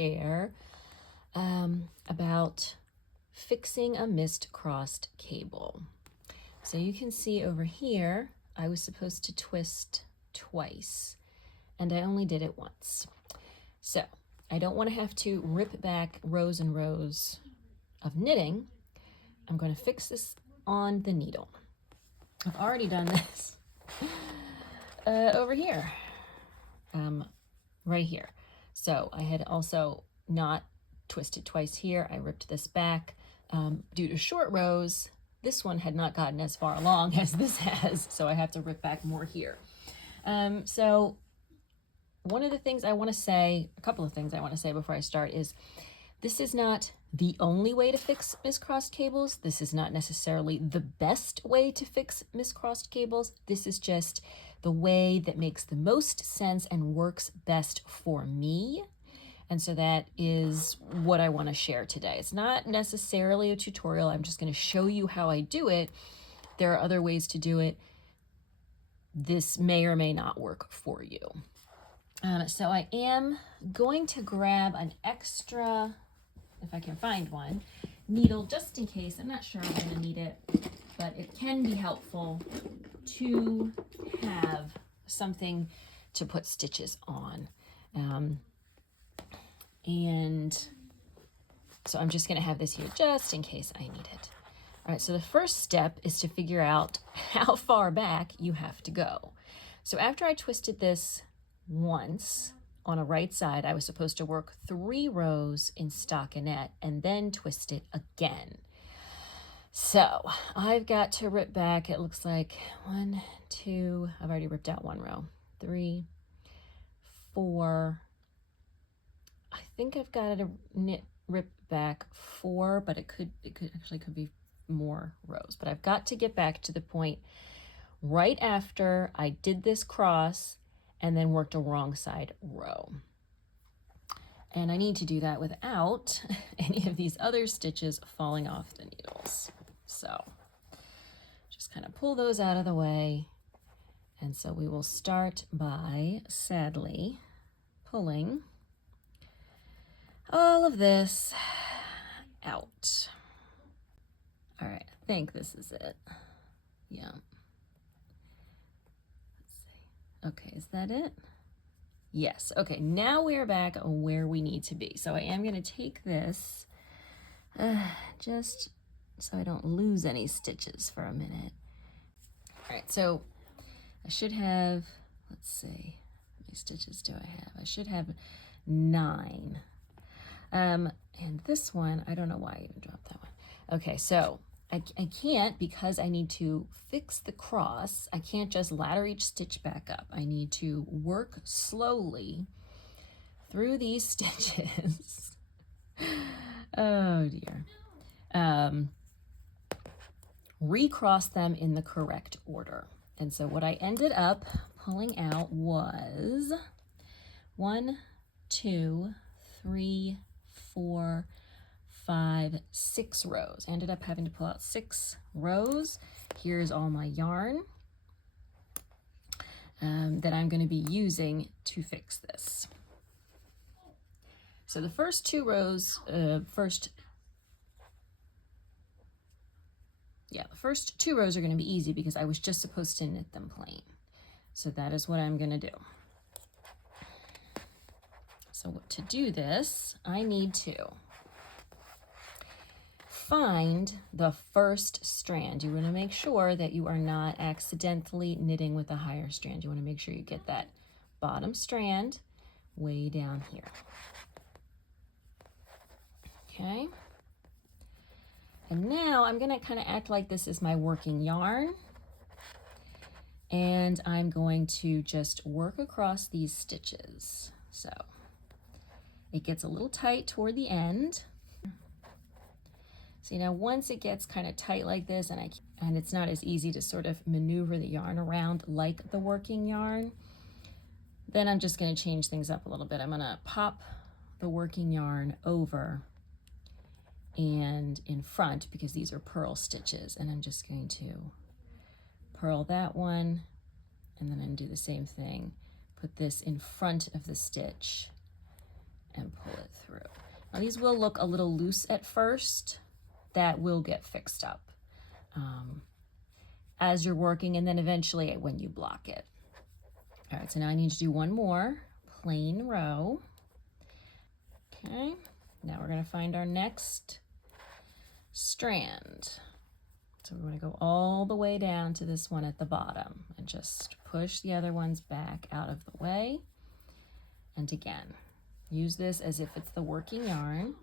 share about fixing a miscrossed cable. So you can see over here, I was supposed to twist twice, and I only did it once. So I don't want to have to rip back rows and rows of knitting. I'm going to fix this on the needle. I've already done this over here, right here. So I had also not twisted twice here. I ripped this back. Due to short rows, this one had not gotten as far along as this has, so I have to rip back more here. So one of the things I want to say, a couple of things I want to say before I start is, this is not the only way to fix miscrossed cables. This is not necessarily the best way to fix miscrossed cables. This is just the way that makes the most sense and works best for me. And so that is what I want to share today. It's not necessarily a tutorial. I'm just going to show you how I do it. There are other ways to do it. This may or may not work for you. So I am going to grab an extra, if I can find one, needle just in case. I'm not sure I'm going to need it, but it can be helpful to have something to put stitches on. And so I'm just going to have this here just in case I need it. All right, so the first step is to figure out how far back you have to go. So after I twisted this once on a right side, I was supposed to work 3 rows in stockinette and then twist it again. So I've got to rip back, it looks like 1, 2, I've already ripped out 1 row, 3, 4, I think I've got to rip back 4, but it could be more rows. But I've got to get back to the point right after I did this cross and then worked a wrong side row. And I need to do that without any of these other stitches falling off the needles. So just kind of pull those out of the way. And so we will start by, sadly, pulling all of this out. All right, I think this is it. Yeah. Let's see. Okay, is that it? Yes. Okay, now we're back where we need to be. So I am going to take this just so I don't lose any stitches for a minute. All right, so I should have, let's see, how many stitches do I have? I should have 9. And this one, I don't know why I even dropped that one. Okay, so I can't, because I need to fix the cross, I can't just ladder each stitch back up. I need to work slowly through these stitches. Oh dear. Recross them in the correct order. And so what I ended up pulling out was 1, 2, 3, 4, 5, 6 rows. I ended up having to pull out 6 rows. Here's all my yarn that I'm going to be using to fix this. So the first 2 rows, the first 2 rows are going to be easy because I was just supposed to knit them plain. So that is what I'm going to do. So to do this, I need to find the first strand. You want to make sure that you are not accidentally knitting with a higher strand. You want to make sure you get that bottom strand way down here. Okay. And now I'm going to kind of act like this is my working yarn. And I'm going to just work across these stitches. So it gets a little tight toward the end. See, now once it gets kind of tight like this, and it's not as easy to sort of maneuver the yarn around like the working yarn, then I'm just going to change things up a little bit. I'm going to pop the working yarn over and in front, because these are purl stitches, and I'm just going to purl that one, and then I'm going to do the same thing. Put this in front of the stitch and pull it through. Now these will look a little loose at first. That will get fixed up as you're working, and then eventually when you block it. All right, so now I need to do one more plain row. Okay, now we're going to find our next strand. So we want to go all the way down to this one at the bottom and just push the other ones back out of the way. And again, use this as if it's the working yarn.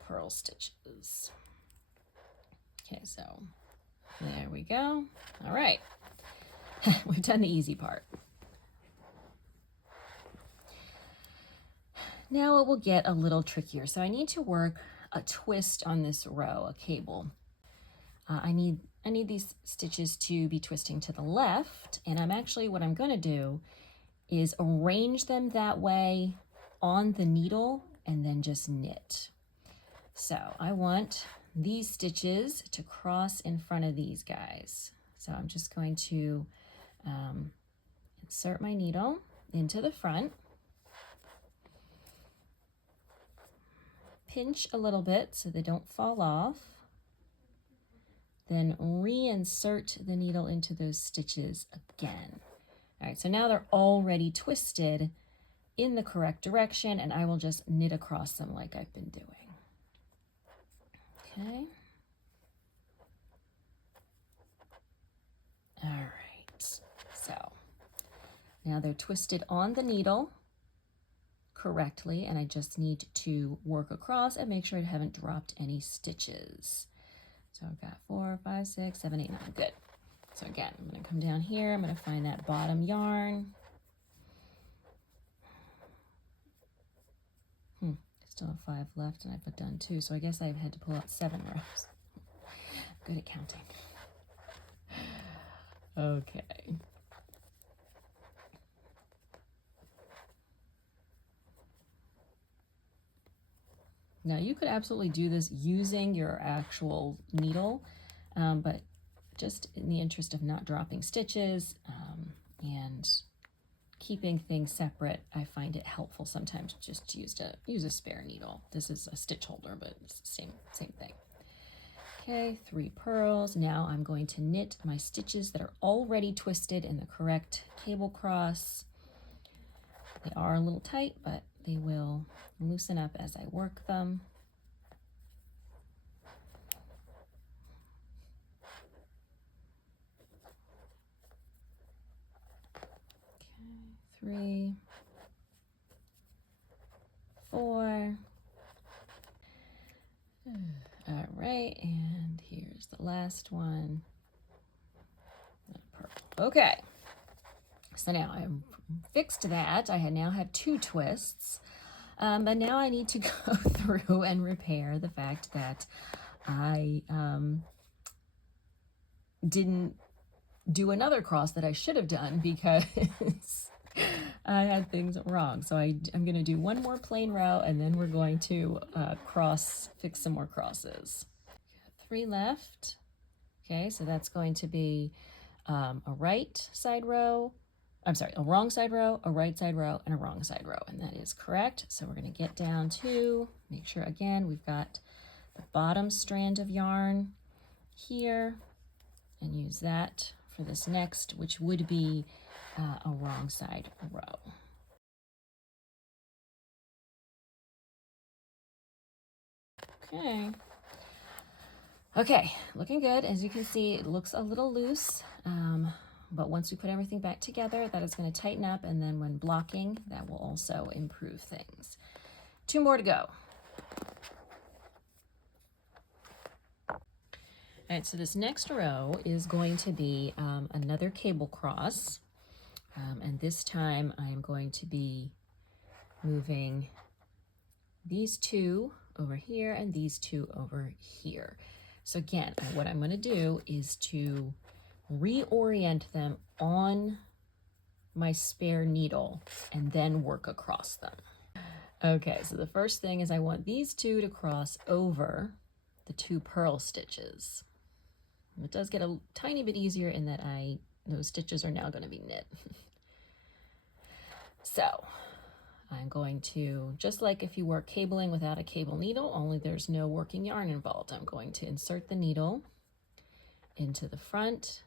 Purl stitches. Okay, so there we go. All right, we've done the easy part. Now it will get a little trickier. So I need to work a twist on this row, a cable. I need these stitches to be twisting to the left, and what I'm going to do is arrange them that way on the needle and then just knit. So I want these stitches to cross in front of these guys. So I'm just going to insert my needle into the front, pinch a little bit so they don't fall off, then reinsert the needle into those stitches again. All right, so now they're already twisted in the correct direction, and I will just knit across them like I've been doing. Okay. All right, so now they're twisted on the needle correctly, and I just need to work across and make sure I haven't dropped any stitches. So I've got 4, 5, 6, 7, 8, 9, good. So again, I'm going to come down here, I'm going to find that bottom yarn. Still have 5 left, and I've done 2, so I guess I've had to pull out 7 rows. Good at counting. Okay. Now you could absolutely do this using your actual needle, but just in the interest of not dropping stitches and keeping things separate, I find it helpful sometimes just to use a spare needle. This is a stitch holder, but it's the same thing. Okay, 3 purls. Now I'm going to knit my stitches that are already twisted in the correct cable cross. They are a little tight, but they will loosen up as I work them. Okay, 3, 4. All right, and here's the last one. Okay, so now I've fixed that. I now have 2 twists, but now I need to go through and repair the fact that I didn't do another cross that I should have done because I had things wrong. So I'm going to do one more plain row, and then we're going to fix some more crosses. 3 left. Okay, so that's going to be a right side row, a wrong side row, a right side row, and a wrong side row, and that is correct. So we're going to get down to, make sure again we've got the bottom strand of yarn here, and use that for this next, which would be a wrong side row. Okay, looking good. As you can see, it looks a little loose, but once we put everything back together, that is going to tighten up, and then when blocking, that will also improve things. 2 more to go. All right, so this next row is going to be another cable cross, and this time I am going to be moving these 2 over here and these 2 over here. So again, what I'm going to do is to reorient them on my spare needle and then work across them. Okay, so the first thing is I want these 2 to cross over the 2 purl stitches. It does get a tiny bit easier in that those stitches are now going to be knit. So I'm going to, just like if you were cabling without a cable needle, only there's no working yarn involved, I'm going to insert the needle into the front,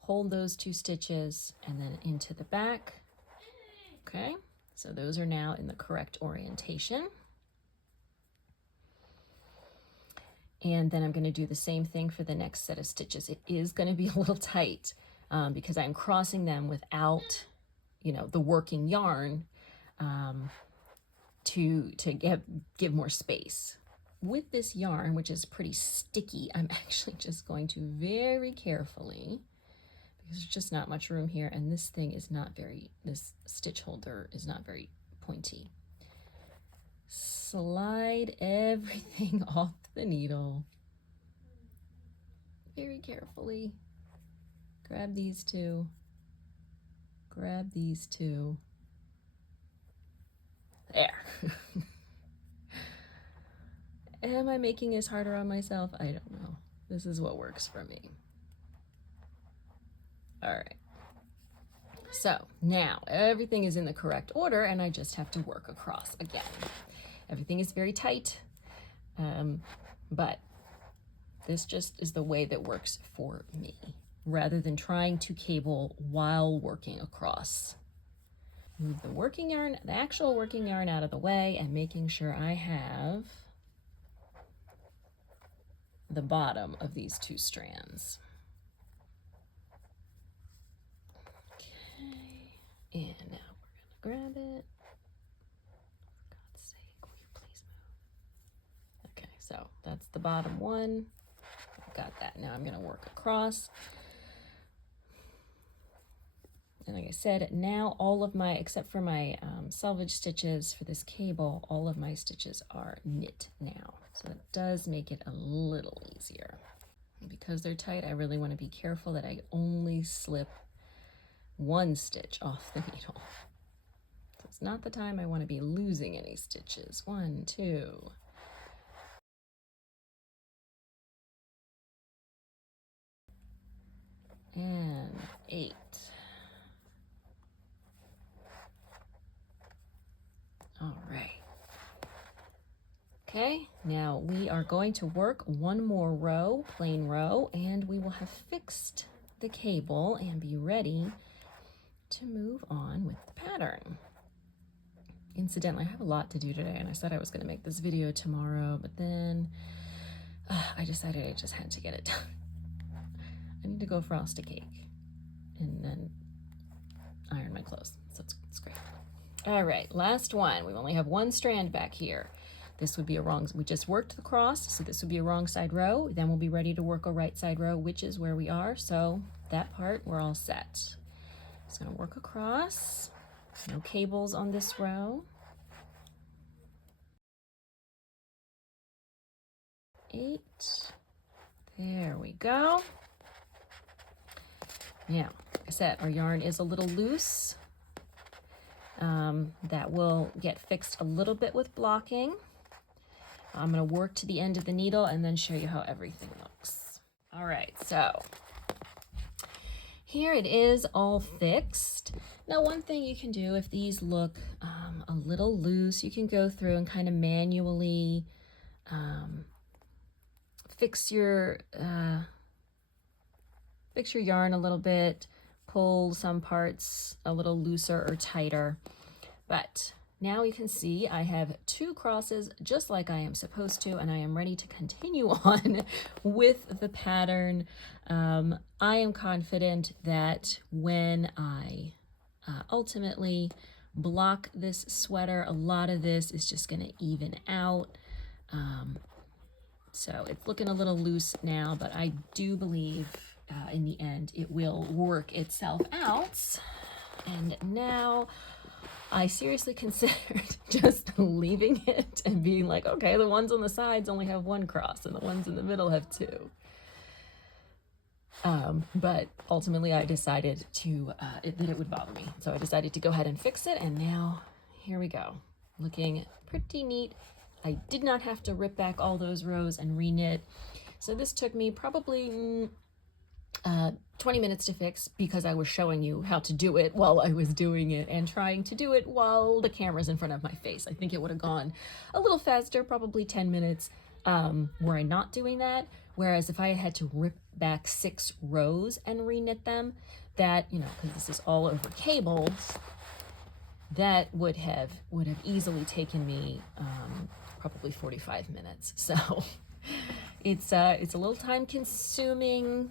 hold those 2 stitches, and then into the back. Okay, so those are now in the correct orientation. And then I'm going to do the same thing for the next set of stitches. It is going to be a little tight because I'm crossing them without, the working yarn to give more space. With this yarn, which is pretty sticky, I'm actually just going to very carefully, because there's just not much room here, and this stitch holder is not very pointy. Slide everything off the needle very carefully. Grab these 2. Grab these 2. There. Am I making this harder on myself? I don't know. This is what works for me. All right. So now everything is in the correct order, and I just have to work across again. Everything is very tight, but this just is the way that works for me, rather than trying to cable while working across. Move the actual working yarn out of the way, and making sure I have the bottom of these 2 strands. Okay, and now we're gonna grab it. For God's sake, will you please move? Okay, so that's the bottom one. I've got that. Now I'm gonna work across. And like I said, now all of my, except for my selvage stitches for this cable, all of my stitches are knit now. So it does make it a little easier. And because they're tight, I really want to be careful that I only slip 1 stitch off the needle. So it's not the time I want to be losing any stitches. 1, 2. And 8. All right. Okay, now we are going to work 1 more row, plain row, and we will have fixed the cable and be ready to move on with the pattern. Incidentally, I have a lot to do today, and I said I was going to make this video tomorrow, but then I decided I just had to get it done. I need to go frost a cake and then iron my clothes, so it's great. All right, last one. We only have 1 strand back here. This would be a wrong, we just worked the cross, so this would be a wrong side row. Then we'll be ready to work a right side row, which is where we are. So that part, we're all set. Just gonna work across. No cables on this row. 8. There we go. Now, like I said, our yarn is a little loose. That will get fixed a little bit with blocking. I'm going to work to the end of the needle and then show you how everything looks. All right, so here it is all fixed. Now, one thing you can do if these look a little loose, you can go through and kind of manually fix your yarn a little bit, pull some parts a little looser or tighter. But now you can see I have 2 crosses just like I am supposed to, and I am ready to continue on with the pattern. I am confident that when I ultimately block this sweater, a lot of this is just going to even out. So it's looking a little loose now, but I do believe in the end it will work itself out. And now I seriously considered just leaving it and being like, okay, the ones on the sides only have 1 cross and the ones in the middle have 2. But ultimately I decided that it would bother me. So I decided to go ahead and fix it, and now here we go. Looking pretty neat. I did not have to rip back all those rows and reknit. So this took me probably 20 minutes to fix because I was showing you how to do it while I was doing it and trying to do it while the camera's in front of my face. I think it would have gone a little faster, probably 10 minutes were I not doing that. Whereas if I had to rip back 6 rows and reknit them, that, you know, because this is all over cables, that would have easily taken me probably 45 minutes. So it's a little time consuming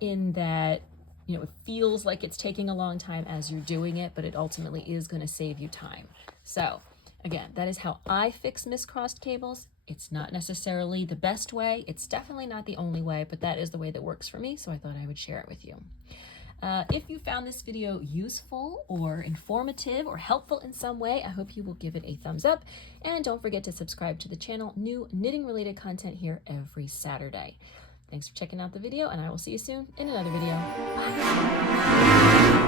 in that, you know, it feels like it's taking a long time as you're doing it, but it ultimately is going to save you time. So again, that is how I fix miscrossed cables. It's not necessarily the best way. It's definitely not the only way, but that is the way that works for me. So I thought I would share it with you. If you found this video useful or informative or helpful in some way, I hope you will give it a thumbs up. And don't forget to subscribe to the channel. New knitting related content here every Saturday. Thanks for checking out the video, and I will see you soon in another video. Bye.